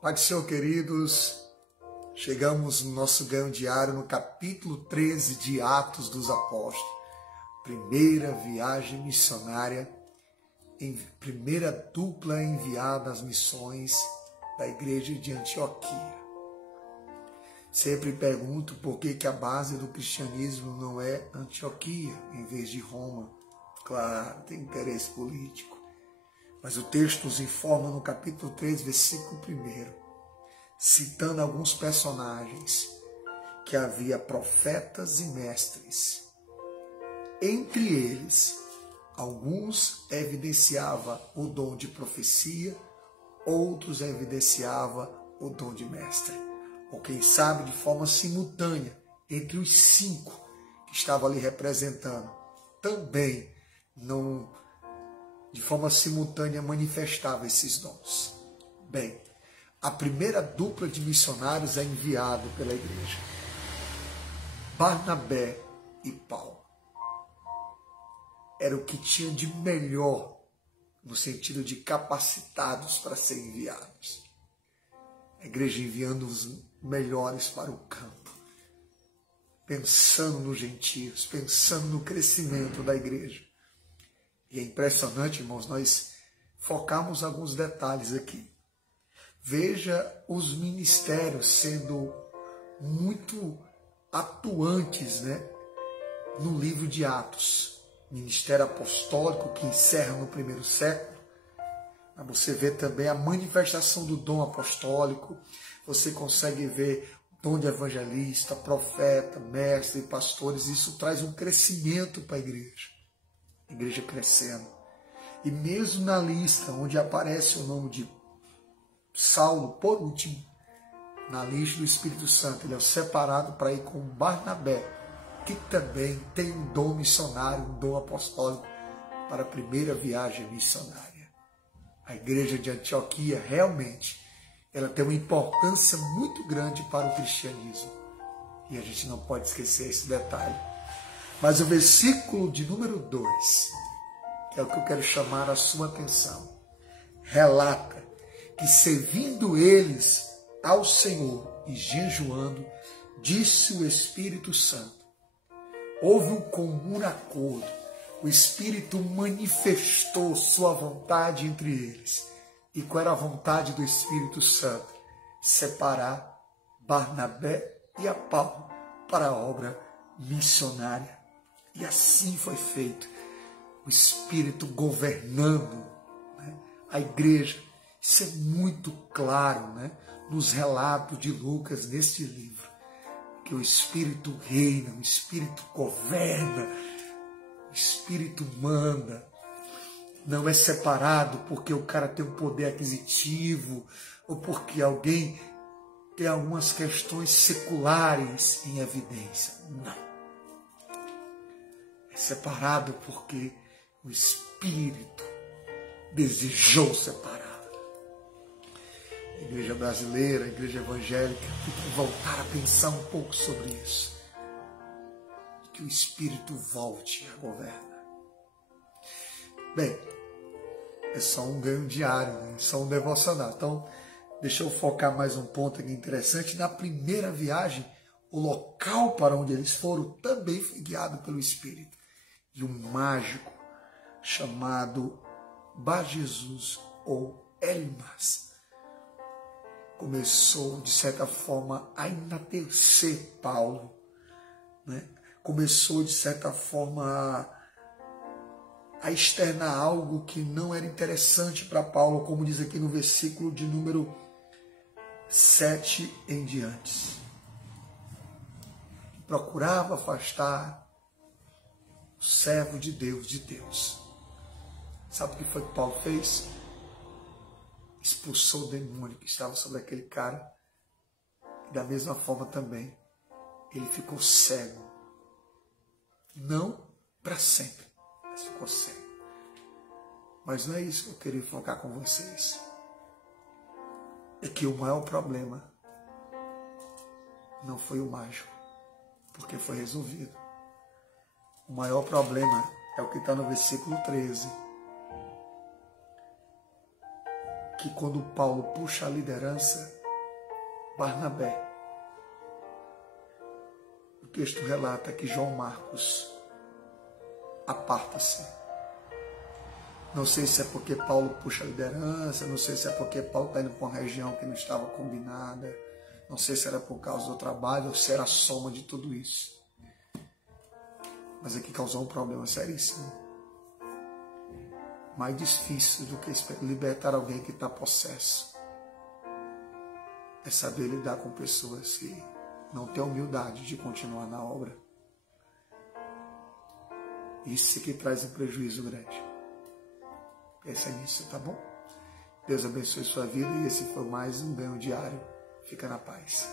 Pai do Senhor, queridos, chegamos no nosso ganho diário no capítulo 13 de Atos dos Apóstolos, primeira viagem missionária, primeira dupla enviada às missões da igreja de Antioquia. Sempre pergunto por que a base do cristianismo não é Antioquia em vez de Roma. Claro, tem interesse político. Mas o texto nos informa no capítulo 3, versículo 1, citando alguns personagens, que havia profetas e mestres. Entre eles, alguns evidenciavam o dom de profecia, outros evidenciavam o dom de mestre. Ou quem sabe de forma simultânea, entre os 5 que estavam ali representando, também não de forma simultânea manifestava esses dons. Bem, a primeira dupla de missionários é enviada pela igreja: Barnabé e Paulo. Era o que tinha de melhor, no sentido de capacitados para serem enviados. A igreja enviando os melhores para o campo, pensando nos gentios, pensando no crescimento da igreja. E é impressionante, irmãos, nós focamos alguns detalhes aqui. Veja os ministérios sendo muito atuantes, no livro de Atos. Ministério apostólico que encerra no primeiro século. Mas você vê também a manifestação do dom apostólico. Você consegue ver o dom de evangelista, profeta, mestre, pastores. Isso traz um crescimento para a igreja. A igreja crescendo. E mesmo na lista onde aparece o nome de Saulo, por último, na lista do Espírito Santo, ele é separado para ir com Barnabé, que também tem um dom missionário, um dom apostólico para a primeira viagem missionária. A igreja de Antioquia realmente ela tem uma importância muito grande para o cristianismo. E a gente não pode esquecer esse detalhe. Mas o versículo de número 2, que é o que eu quero chamar a sua atenção, relata que servindo eles ao Senhor e jejuando, disse o Espírito Santo. Houve um comum acordo. O Espírito manifestou sua vontade entre eles. E qual era a vontade do Espírito Santo? Separar Barnabé e a Paulo para a obra missionária. E assim foi feito. O Espírito governando a igreja. Isso é muito claro nos relatos de Lucas neste livro. Que o Espírito reina, o Espírito governa, o Espírito manda. Não é separado porque o cara tem um poder aquisitivo ou porque alguém tem algumas questões seculares em evidência. Não. É separado porque o Espírito desejou separar. A igreja brasileira, a igreja evangélica, tem que voltar a pensar um pouco sobre isso. Que o Espírito volte a governar. Bem, é só um ganho diário, é só um devocional. Então, deixa eu focar mais um ponto aqui interessante. Na primeira viagem, o local para onde eles foram também foi guiado pelo Espírito. E um mágico chamado Bar-Jesus ou Elimas começou, de certa forma, a enaltecer Paulo. Começou, de certa forma, a externar algo que não era interessante para Paulo, como diz aqui no versículo de número 7 em diante. Procurava afastar o servo de Deus. Sabe o que foi que Paulo fez? Expulsou o demônio que estava sobre aquele cara. E da mesma forma também, ele ficou cego. Não para sempre, mas ficou cego. Mas não é isso que eu queria focar com vocês. É que o maior problema não foi o mágico, porque foi resolvido. O maior problema é o que está no versículo 13. que quando Paulo puxa a liderança, Barnabé, o texto relata que João Marcos aparta-se. Não sei se é porque Paulo puxa a liderança, não sei se é porque Paulo está indo para uma região que não estava combinada, não sei se era por causa do trabalho ou se era a soma de tudo isso. Mas aqui causou um problema seríssimo. Mais difícil do que libertar alguém que está possesso é saber lidar com pessoas que não têm humildade de continuar na obra. Isso que traz um prejuízo grande. Pensa nisso, tá bom? Deus abençoe sua vida e esse foi mais um ganho diário. Fica na paz.